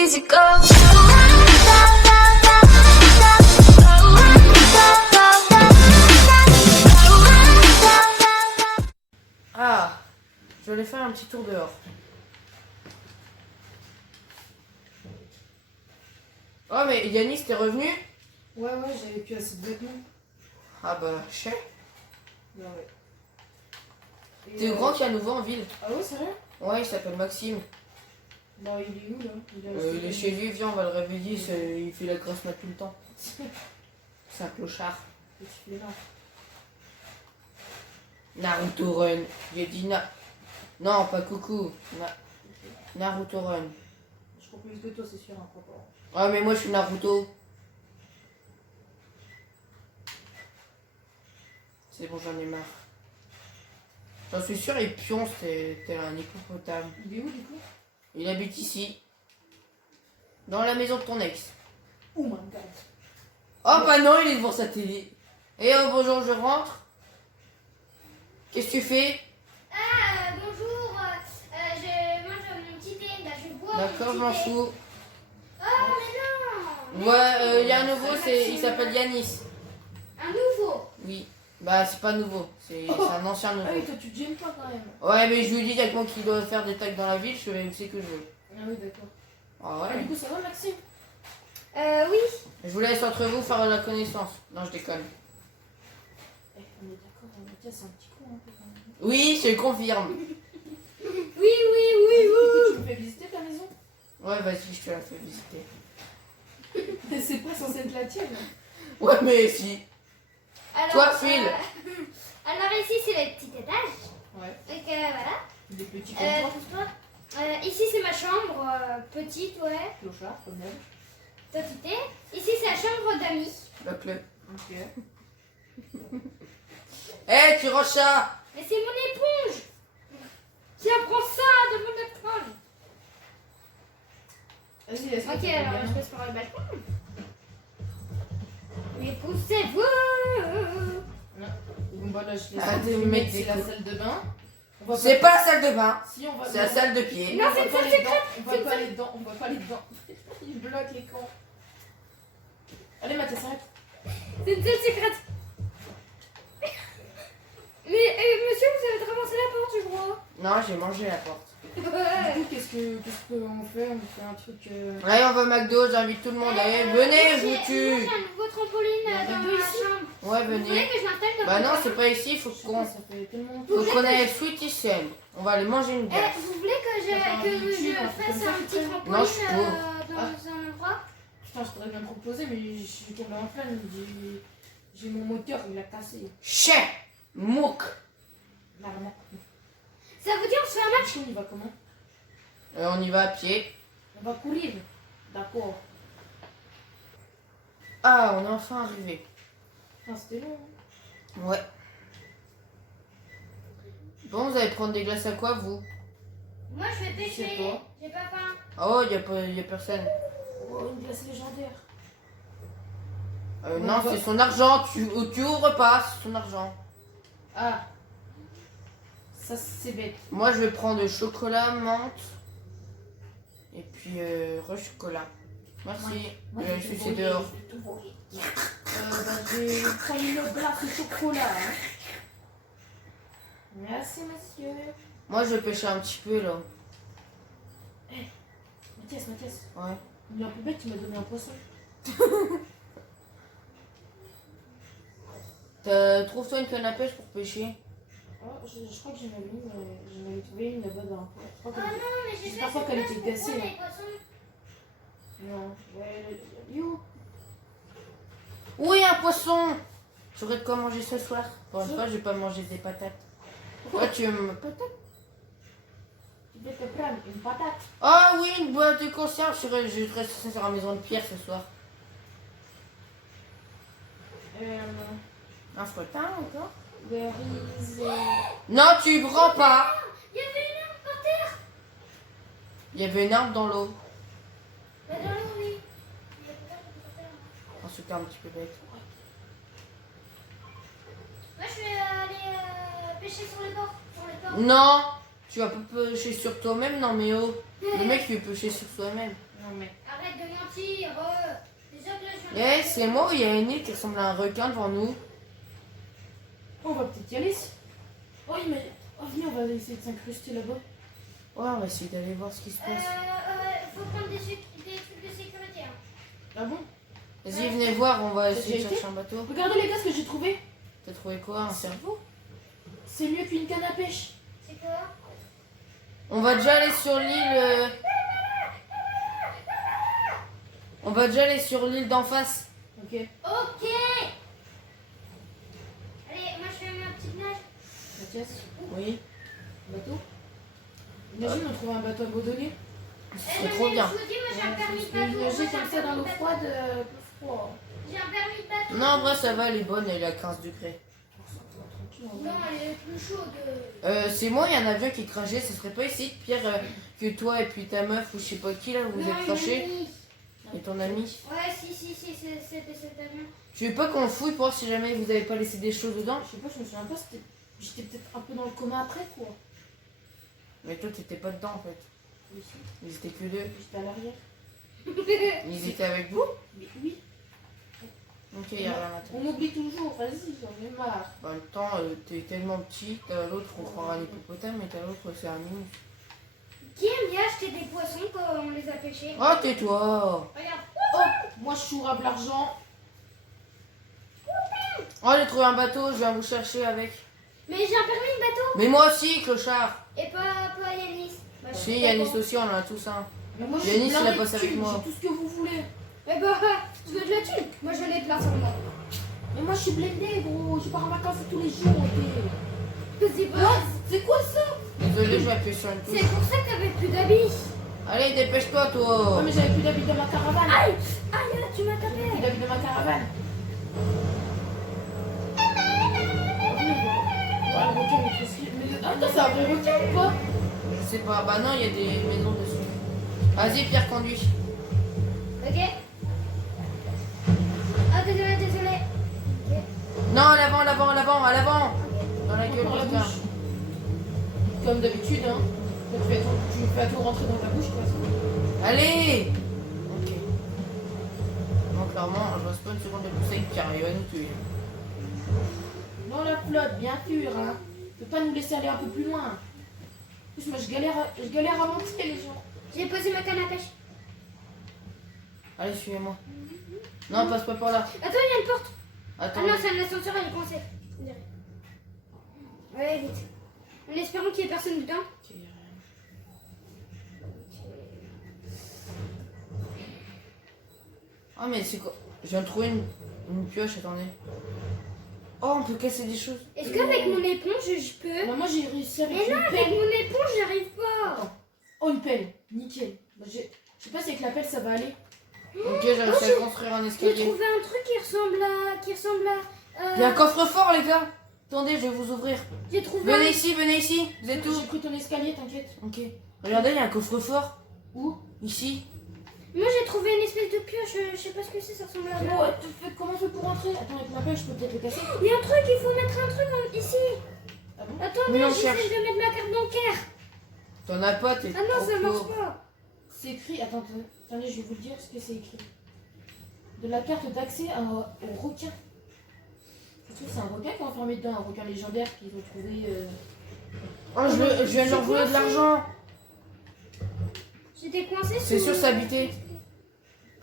easy go. Ah, je vais faire un petit tour dehors. Oh, mais Yanis, t'es revenu? Ouais, j'avais plus assez de vêtements. Ah bah, je sais. Ouais, ouais. Et, T'es au grand qu'il y a nouveau en ville? Ah ouais, sérieux? Ouais, il s'appelle Maxime. Bah, il est où là? Il est chez lui, viens, on va le réveiller, il fait la grasse mat tout le temps. C'est un clochard. Naruto Run. J'ai dit Non, pas coucou. Naruto Run. Je crois plus que toi, c'est sûr, un propos. Ah, mais moi je suis Naruto. C'est bon, j'en ai marre. J'en suis sûr, il pionce, t'es un hippopotame. Il est où du coup? Il habite ici. Dans la maison de ton ex. Oh my god. Oh bah non, il est devant sa télé. Eh oh, bonjour, je rentre. Qu'est-ce que tu fais? Ah, bonjour, je mange mon petit thé, là, je bois. D'accord, je m'en fous. Oh, mais non. Ouais, il y a un nouveau, il s'appelle Yanis. Un nouveau. Oui. Bah, c'est pas nouveau, c'est un ancien nouveau. Ah oui, toi tu te gênes pas quand même. Ouais, mais je lui dis qu'il qu'il doit faire des tags dans la ville, je fais où c'est que je veux. Ah oui, d'accord. Ah Ah, ouais. du coup, ça va, Maxime? Oui. Je vous laisse entre vous faire la connaissance. Non, je déconne. Eh, on est d'accord, Mathias, c'est un petit con un peu quand même. Oui, je confirme. Oui. Tu me fais visiter ta maison? Ouais, vas-y, je te la fais visiter. Mais c'est pas censé être la tienne. Ouais, mais si. Alors, Toi, Phil. Alors, ici, c'est le petit étage. Ouais. Donc, voilà. Des petits comme toi. Ici, c'est ma chambre, petite, ouais. Clochard, comme même. Petite. Ici, c'est la chambre d'amis. Bloque-le. Ok. Eh, tu rachat. Mais c'est mon éponge. Tiens, prends ça de mon éponge. Vas-y, laisse-moi. Ok, alors, je passe par le balcon. Mais poussez-vous. Bon, bah là, je Ah, laisse. de mettre C'est des la coups. salle de bain. On va C'est pas la salle de bain, Si, on va c'est la dedans. salle de pied. Non, On c'est va une pas salle aller secrète. dedans. On va pas aller dedans. On va pas aller dedans. Il bloque les cons. Allez, Mathias, arrête. C'est une salle secrète. Mais monsieur, vous avez ramassé la porte, je crois. Non, j'ai mangé la porte. Du coup, qu'est-ce qu'on fait? On fait un truc. Allez, on va au McDo, j'invite tout le monde. Allez, venez, je vous Moi, tue. j'ai un nouveau trampoline Il y a un dans McDo ma ici chambre. Ouais, Vous voulez venez. que je l'installe dans Bah votre non, chambre? c'est pas ici, faut Je sais qu'on pas, ça fait tellement. connaît Sweetie Sam. On va aller manger une glace. Vous voulez que je fasse un petit trampoline Non, je suis pour. dans un endroit? Putain, je t'aurais bien proposé, mais je suis tombé en flamme. J'ai mon moteur, il a cassé. Chien, mouk. L'arnaque. Ça vous dit on se fait un match? On y va comment? On y va à pied. On va courir. D'accord. Ah, on est enfin arrivé. Ah, c'était long. Hein. Ouais. Bon, vous allez prendre des glaces à quoi, vous? Moi je vais Je sais pêcher. pas. J'ai pas faim. Oh, y a personne. Oh, une glace légendaire. Non, c'est son argent. Tu ouvres pas, c'est son argent. Ah. Ça, c'est bête. Moi, je vais prendre chocolat, menthe. Et puis, chocolat. Merci. Moi, Je suis c'est dehors. Je vais prendre une glace au chocolat. Hein. Merci, monsieur. Moi, je vais pêcher un petit peu, là. Mathias. Ouais. Il est un peu bête, tu m'as donné un poisson. Trouve-toi une canne à pêche pour pêcher. Oh, je crois que j'en avais une, j'en avais trouvé une là-bas dans. Je crois Oh qu'elle non, mais j'ai c'est fait parfois cette qu'elle place était pour cassée, prendre là. les poissons. Non. You. Oui, un poisson. J'aurais de quoi manger ce soir. Pour une fois, je vais pas manger des patates. Toi, tu aimes patates? Tu peux te prendre une patate. Ah oui, une boîte de conserve. Je resterai sur la maison de Pierre ce soir. Un fretin encore? There is. Non, tu prends pas. Il y avait une arme par terre. Il y avait une arbre dans l'eau. Bah dans l'eau, oui. Oh, c'était un petit peu bête. Moi je vais aller pêcher sur les bords. Non, tu vas pas pêcher sur toi-même, non mais oh. Le mec il veut pêcher sur soi-même. Non mais. Arrête de mentir. Déjà que là, je viens Yes, c'est moi ou il y a une île qui ressemble à un requin devant nous? On va peut-être y aller. Oh, mais. Oh, viens, on va essayer de s'incruster là-bas. Ouais, on va essayer d'aller voir ce qui se passe. faut prendre des trucs de sécurité. Hein. Ah bon? Vas-y, venez voir, on va T'as essayer de déjà chercher été un bateau. Regardez les gars ce que j'ai trouvé. T'as trouvé quoi? Un cerveau? C'est mieux qu'une canne à pêche. C'est quoi? On va déjà aller sur l'île. On va déjà aller sur l'île d'en face. Ok. Ok. Allez, moi je fais ma petite nage. Mathias, Oui, bateau. Imagine on trouve un bateau abandonné. ce serait trop bien. Je vous dis, moi j'ai un permis de Parce que bateau. nager Moi, j'ai un comme ça dans permis l'eau de bateau. froide, peu froid. J'ai un permis de bateau. Non, en vrai, ça va, elle est bonne, elle a 15 degrés. Non, elle est plus chaude. C'est moi, il y a un avion qui crachait, ce serait pas ici, Pierre, que toi et puis ta meuf ou je sais pas qui là, vous Non, êtes une crachés? amie. Et ton ami? Ouais, si, c'était cet avion. Tu veux pas qu'on fouille pour voir si jamais vous avez pas laissé des choses dedans? Je sais pas, je me souviens pas, j'étais peut-être un peu dans le coma après quoi. Mais toi, t'étais pas dedans en fait. Oui, si. Ils étaient que deux. J'étais à l'arrière. Ils étaient avec vous? Mais oui, Ok, y a rien à on oublie toujours, vas-y, j'en ai marre. En même temps, t'es tellement petit, t'as l'autre, on croira un hippopotame, et t'as l'autre, c'est un mini. Qui aime bien acheter des poissons quand on les a pêchés? Oh, tais-toi! Regarde. Oh, moi je suis rave l'argent. Oh, j'ai trouvé un bateau, je viens vous chercher avec. Mais j'ai un permis de bateau. Mais moi aussi, clochard! Et pas Yanis. Bah, je Si, sais Yanis pas. aussi, on en a tous un. Mais moi je Yanis, suis il a blindé passé de avec thunes, moi. j'ai tout ce que vous voulez. Eh bah, tu veux de la thune? Moi j'en ai plein sur moi. Mais moi je suis blindé gros, je pars en vacances tous les jours. Ok. C'est pas. C'est quoi ça? Désolé, je vais appuyer sur une C'est touche. pour ça que t'avais plus d'habits. Allez, dépêche-toi, Oh toi! mais j'avais plus d'habits dans ma caravane. Aïe! Aïe, tu m'as tapé. Plus d'habits dans ma caravane. Ouais, le requin, il est précis. Mais attends, c'est un vrai requin ou pas? Je sais pas, bah non, il y a des maisons dessus. Vas-y, Pierre, conduis. Ok. Ah, désolé. Ok. Non, à l'avant, à l'avant, à l'avant, à l'avant! Dans la gueule, Dans la putain. bouche. Comme d'habitude, hein. Là, tu fais tout rentrer dans ta bouche, quoi. Allez! Ok. Non, clairement, je reste pas une seconde de plus avec Pierre, il va nous tuer. Dans la flotte, bien sûr, hein. Tu peux pas nous laisser aller un peu plus loin. En plus, moi, je galère à monter, les gens. J'ai posé ma canne à pêche. Allez, suivez-moi. Non, passe pas par là. Attends, il y a une porte. Attends. Ah non, c'est l'ascenseur, elle est coincée. Ouais, vite. En espérant qu'il n'y ait personne dedans. Ok, y a rien. Ah, mais c'est quoi? Je viens de trouver une pioche, attendez. Oh, on peut casser des choses. Est-ce qu'avec mon éponge, je peux? Bah, moi, j'ai réussi avec Mais non, une avec pelle. mon éponge, j'arrive pas. Attends. Oh, une pelle. Nickel. Bah, je sais pas si avec la pelle, ça va aller. Ok, j'ai réussi à construire un J'ai escalier. trouvé un truc qui ressemble à... Il y a un coffre-fort, les gars. Attendez, je vais vous ouvrir. J'ai trouvé Venez ici, venez ici. Vous êtes où? J'ai pris ton escalier, t'inquiète. Ok. Regardez, il y a un coffre-fort. Où? Ici. Moi, j'ai trouvé une espèce de pioche. Je sais pas ce que c'est, ça ressemble à... Oh, comment on fait pour rentrer? Attends, avec ma pelle, je peux peut-être le casser. Il y a un truc, il faut mettre un truc ici. Ah bon? Attendez, Mais on j'essaie cherche. de mettre ma carte bancaire. T'en as pas, t'es Ah non, trop ça marche pauvre. pas. C'est écrit. Attendez, je vais vous dire ce que c'est écrit. De la carte d'accès au requin. Je trouve que c'est un requin qui est enfermé dedans, un requin légendaire qu'ils ont trouvé. Oh, je viens de leur voler de l'argent. J'étais coincée C'est sous- sûr, c'est habité.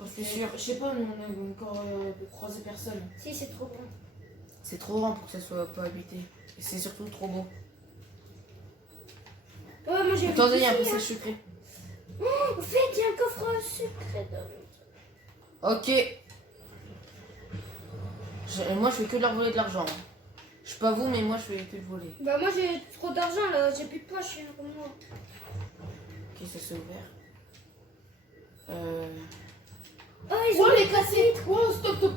Je suis sûr. Je sais pas, nous on a encore croisé personne. Si, c'est trop grand. C'est trop grand pour que ça soit pas habité. Et c'est surtout trop beau. Ouais, moi j'ai vu Attendez, il y a un ici, passage hein. secret. Oh, en fait, il y a un coffre secret dans le... Ok. Moi, je fais que de leur voler de l'argent. Je sais pas vous, mais moi, je fais que de voler. Bah moi j'ai trop d'argent là, j'ai plus de poche hein, comme moi. Ok, ça s'est ouvert. Oh, ils Oh, ont... les cassettes! Oh, stop,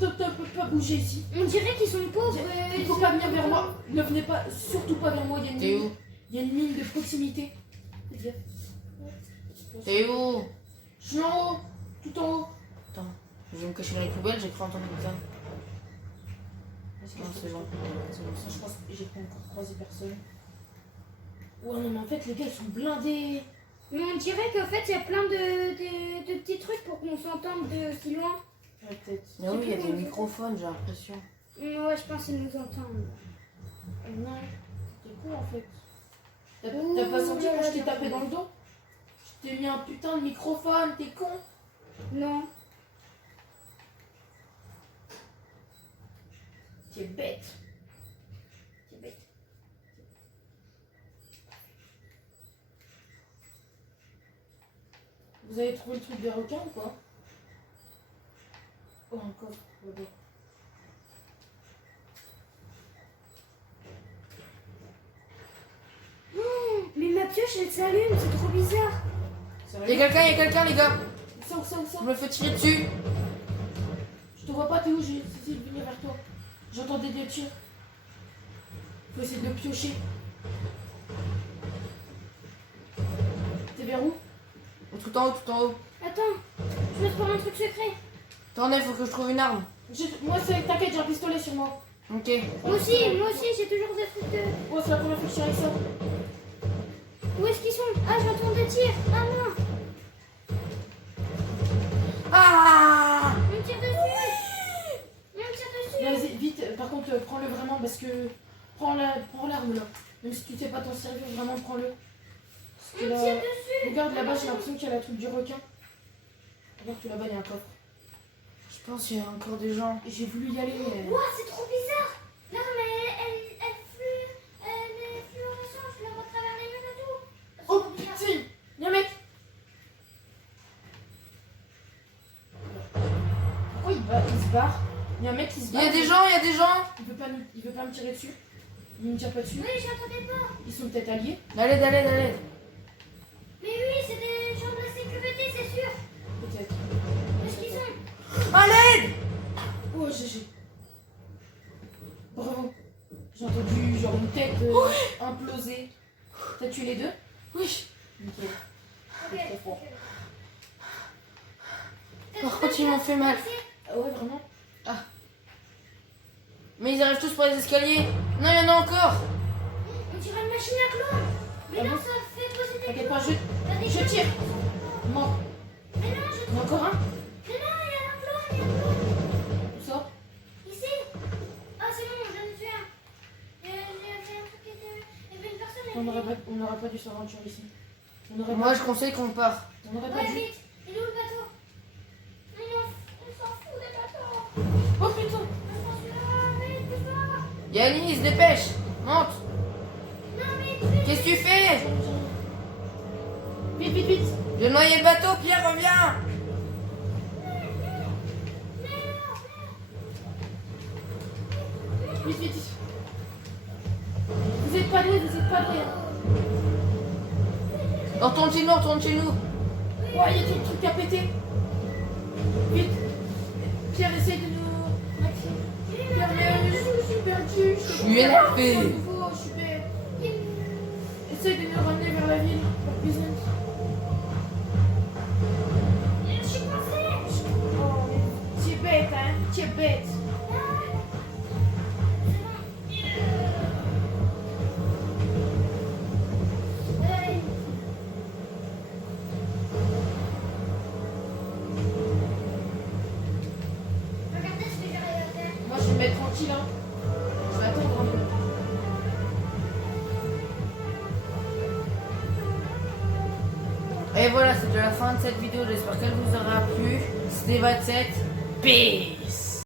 pas bouger ici. On dirait qu'ils sont pauvres. Il faut pas venir vers moi. Ne venez pas, surtout pas vers moi. Il y a une T'es mine. où? Il y a une mine de proximité. T'es où? Je suis en haut, tout en haut. Attends, je vais me cacher dans les poubelles, j'ai cru entendre ça. Est-ce que Non, je c'est bon. C'est bon, Ça, je pense que j'ai pas encore croisé personne. Ouais, non, mais en fait, les gars, ils sont blindés. Mais on dirait qu'en fait il y a plein de petits trucs s'entende de si loin. Ouais, peut-être. Mais oui, il y a des microphones, j'ai l'impression. Ouais, je pense qu'ils nous entendent. Non, t'es con en fait. T'as pas senti quand je t'ai tapé dans le dos? Je t'ai mis un putain de microphone, t'es con? Non. T'es bête. C'est bête. Vous avez trouvé le truc des requins ou quoi? Oh, un coffre. Là-bas. Mais ma pioche, elle s'allume, c'est trop bizarre. Il y a quelqu'un, les gars. Où ça? Je me fais tirer dessus. Je te vois pas, t'es où? J'ai essayé de venir vers toi. J'entendais des tirs. Faut essayer de piocher. T'es vers où? Tout en haut, tout en haut. Attends, je me prends un truc secret. Attendez, faut que je trouve une arme. Moi, t'inquiète, j'ai un pistolet sur moi. Ok. Moi aussi, j'ai toujours des trucs de... Oh, c'est la première fois que je suis avec ça. Où est-ce qu'ils sont? Ah, j'entends des tirs. Ah non, Ah! on me tire dessus. On me tire dessus. Vas-y, vite, par contre, prends-le vraiment parce que. Prends l'arme là. Même si tu sais pas t'en servir, vraiment prends-le. Parce On que me là. tire dessus. Regarde là-bas, j'ai l'impression qu'il y a la truc du requin. Regarde, tout là-bas, il y a un coffre. Je pense qu'il y a encore des gens. J'ai voulu y aller, mais. Ouah, c'est trop bizarre. L'arme, elle est fluorescente. Je la vois à travers les murs et tout. C'est Oh trop bizarre. putain! Y'a un mec! Pourquoi il se barre? Il y a un mec qui se Il barre. y a des gens. Il veut pas me tirer dessus. Il me tire pas dessus. Oui, j'entendais pas. Ils sont peut-être alliés. À l'aide. Mais oui, c'est des gens de la sécurité, c'est sûr. Peut-être. Où est-ce qu'ils sont? À l'aide! Oh GG. Bravo. J'ai entendu genre une tête imploser. T'as tué les deux? Oui. Nickel. Ok. Trop fort. Par contre, ils m'ont fait mal. Ah ouais, vraiment? Mais ils arrivent tous par les escaliers. Non, il y en a encore. On dirait une machine à clone. Mais Ah non, bon ça fait poser des T'inquiète clones. pas, T'as des je clones. tire. Mort. Mais non, Il y en a encore un? Mais non, il y a un clone, il y a un clone. Où ça? Ici. Ah, c'est bon, j'en ai tué un. Il y avait un truc qui était... Il y avait une personne... On n'aurait pas dû s'aventurer ici. On aurait Moi, pas je conseille qu'on part. On aurait pas Ouais, dû. vite. Il est où le bateau? On s'en fout des bateaux. Oh putain! On s'en fout là, vite, pousse-toi. Yannis, se dépêche. Monte. Non, mais vite. Qu'est-ce que tu fais? Vite, vite, vite! Je vais noyer le bateau, Pierre, reviens. Vite, vite! Vous êtes pas doués, On retourne chez nous. Oh, il y a tout le truc à péter! Vite! Pierre, essaye de nous. Maxime! Pierre, mais je suis perdu! Je suis énervé. Je suis bête! Essaye de nous ramener vers la ville, pour business. Je suis coincée. Oh, mais tu es bête, hein? Tu es bête! Regardez ce que j'arrive à faire. Moi, je vais me mettre tranquille, hein. Je vais attendre un peu. Et voilà, c'est de la fin de cette vidéo. J'espère qu'elle vous aura plu. C'était 27. Peace.